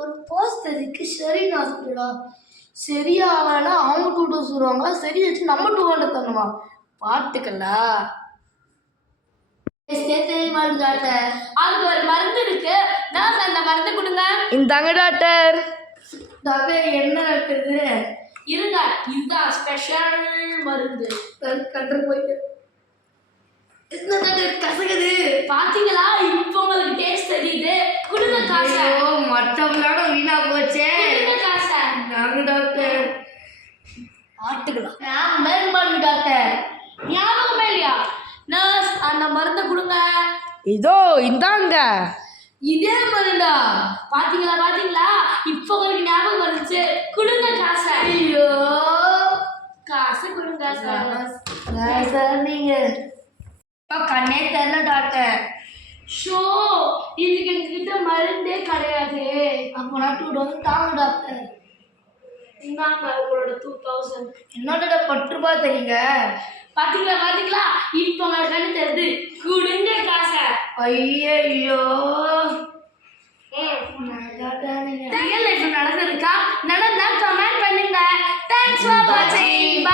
ஒரு போஸ்டருக்கு ஷெரின் ஹாஸ்பிட்டலா சரியாகனா அவங்க 2 வருவாங்க, சரி வச்சு நம்ம 200 தரணுமா? பார்த்துக்கலாம். டாக்டர் அதுக்கு ஒரு மருந்து இருக்கு, நான் அந்த மருந்து கொடுங்க. இந்தாங்க டாக்டர். டாக்டர் என்ன இருக்குது? இருங்க, இதுதான் ஸ்பெஷல் மருந்து. கண்டு போயிட்டு கசகுது பாத்தீங்களா? இப்போ உங்களுக்கு டேஸ்ட் தெரியுது. கொடுங்க காசை. மற்றவங்களோட வீணா போச்சே. காசை நாங்க டாக்டர் ஆட்டுக்கலாம். மேல்பாடு டாக்டர் ஞாபகமே இல்லையா? நர்ஸ் அந்த மருந்தை கொடுங்க. இதோ இந்தாங்க. இதே மருந்தா? பாத்தீங்களா? இப்போ உங்களுக்கு ஞாபகம் வந்துச்சு. கொடுங்க காசை. ஐயோ காசை கொடுங்க சார். நீங்க கண்ணே தெரியல டாக்டர். ஷோ இதுக்கு எங்ககிட்ட மருந்தே கிடையாது. அப்போ நான் 2000 தாங்க டாக்டர். இந்தாங்க உங்களோட 2000. என்னோட 10 ரூபாய் தெரியுங்க. பாத்தீங்களா? இப்போ உங்களுக்கு கண்ணு தெரியுது. கொடுங்க காசை. ஐயோ ரியல் லைஃப் நடந்திருக்கா? நடந்தா கமெண்ட் பண்ணுங்க. தேங்க்ஸ் ஃபார் வாட்சிங்.